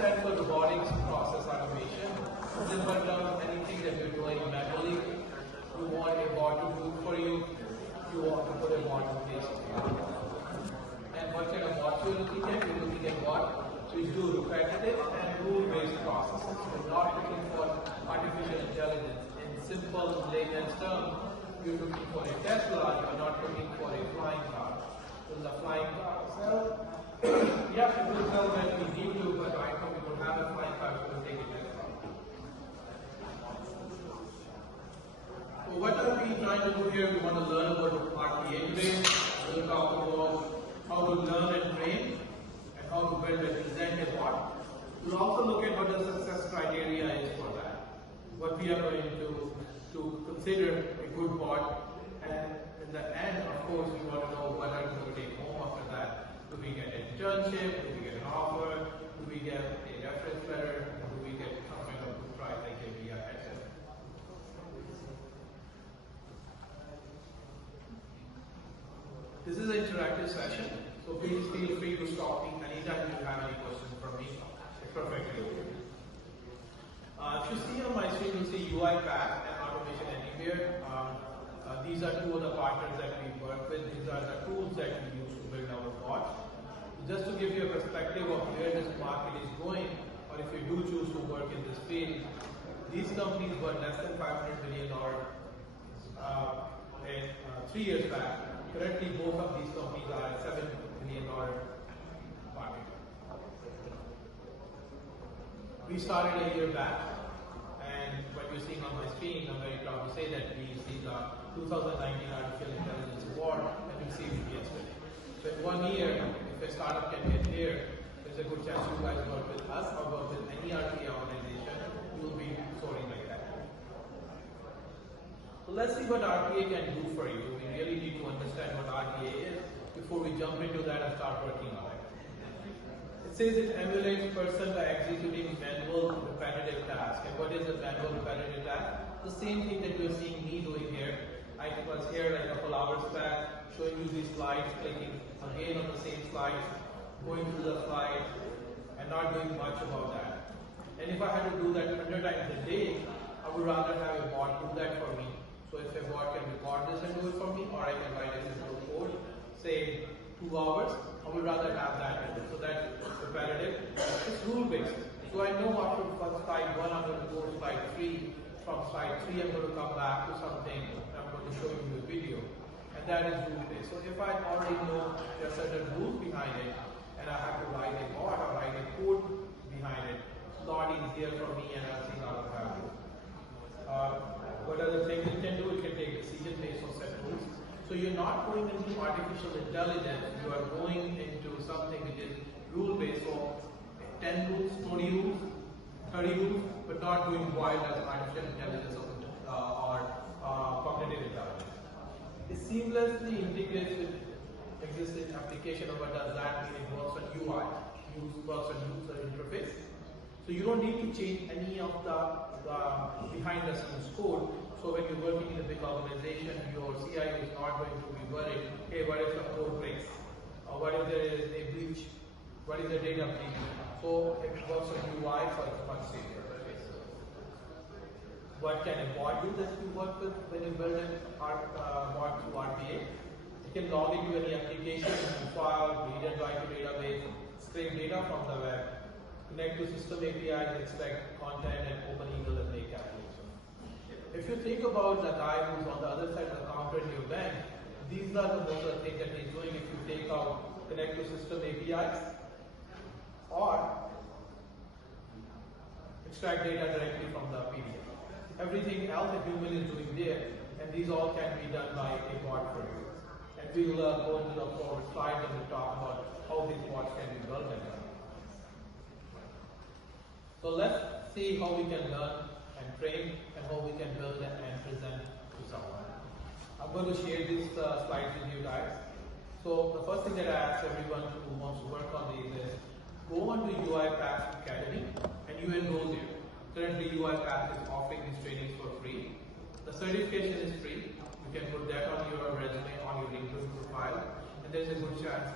stands for robotics process automation. In simple terms, anything that you're doing manually, you want a bot to do for you, you want to put a bot in place of you. And what kind of bots you're looking at? You're looking at bots which do repetitive and rule-based processes. You're not looking for artificial intelligence. In simple layman's terms, you're looking for a Tesla, you're not looking for a flying car. Will the flying car sell? Yeah, it will sell when we need to, but right now we don't have a flying car, so we'll take it next time. So what are we trying to do here? We want to learn about RPA today. We'll talk about how to learn and train, and how to build and present a bot. We'll also look at what the success criteria is for that. What we are going to consider a good bot, and in the end, of course, we want to know what are we going to take home after that. Do we get an internship? Do we get an offer? Do we get a reference letter? Do we get some kind of good prize like RPA AI, etc.? This is an interactive session, so please feel free to stop me anytime you have any questions for me. It's perfectly okay. If you see on my screen, you'll see UiPath and Automation Anywhere. These are two of the partners that we work with. These are the tools that we use to build our bots. Just to give you a perspective of where this market is going, or if you do choose to work in this field, these companies were less than $500 million 3 years back. Currently, both of these companies are at $7 billion market. We started a year back, and what you're seeing on my screen, I'm very proud to say that we received the 2019 Artificial Intelligence Award and received it yesterday. So in 1 year, if a startup can get here, there's a good chance you guys work with us or work with any RPA organization, you will be soaring like that. So let's see what RPA can do for you. We really need to understand what RPA is before we jump into that and start working on it. It says it emulates person by executing manual repetitive tasks. And what is a manual repetitive task? The same thing that you're seeing me doing here. I was here like a couple hours back showing you these slides, clicking again on the same slides, going through the slides, and not doing much about that. And if I had to do that 100 times a day, I would rather have a bot do that for me. So if a bot can record this and do it for me, or I can write a simple code, say 2 hours, I would rather have that. So that's repetitive. It's rule-based. So I know after slide 1, I'm going to go to slide 3. From slide 3, I'm going to come back to something, and I'm going to show you the video. And that is rule-based. So if I already know there are certain rules behind it, and I have to write a bot or write a code behind it, it's a lot easier for me, and I'll see how to have it. What other things it can do? It can take decision based on set rules. So you're not going into artificial intelligence, you are going into something which is rule-based. So 10 rules, 20 rules, 30 rules, but not doing wild as artificial intelligence or cognitive intelligence. It seamlessly integrates with existing application. Of what does that mean? It works on UI, works on user interface. So you don't need to change any of the behind the scenes code. So when you're working in a big organization, your CIO is not going to be worried, hey, what if the code breaks? Or what if there is a breach? What is the data breach? So it works on UI, so it's much safer. What can a bot do that you work with when you build a bot through RPA? It can log into any application, file, read and write to database, scrape data from the web, connect to system APIs, extract content, and open email and make applications. If you think about the guy who's on the other side of the counter in your bank, these are the most of the things that he's doing. If you take out connect to system APIs or extract data directly from the PDF. Everything else a human is doing there, and these all can be done by a bot for you. And we will go into the forward slide and we'll talk about how these bots can be built and done. So let's see how we can learn and train, and how we can build and present to someone. I'm going to share these slides with you guys. So the first thing that I ask everyone who wants to work on these is, go on to UiPath Academy and you enroll there. Currently UiPath is offering these trainings for free. The certification is free. You can put that on your resume, on your LinkedIn profile, and there's a good chance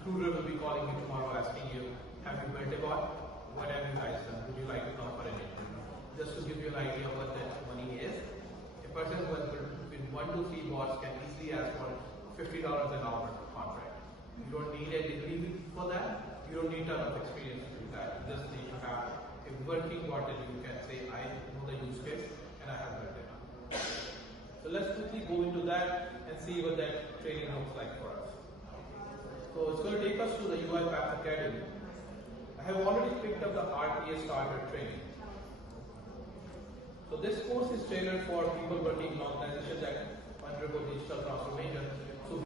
recruiter will be calling you tomorrow asking you, have you built a bot? What have you guys done? Would you like to come for an interview? Just to give you an idea of what that money is, a person who has built between 1 to 3 bots can easily ask for $50 an hour contract. You don't need a degree for that. You don't need a ton of experience to do that. You just need to have a working bot that you can say, I know the use case and I have built it. So let's quickly go into that and see what that training looks like for us. So it's going to take us to the UofT Academy. I have already picked up the RPA starter training. So this course is tailored for people working in organizations that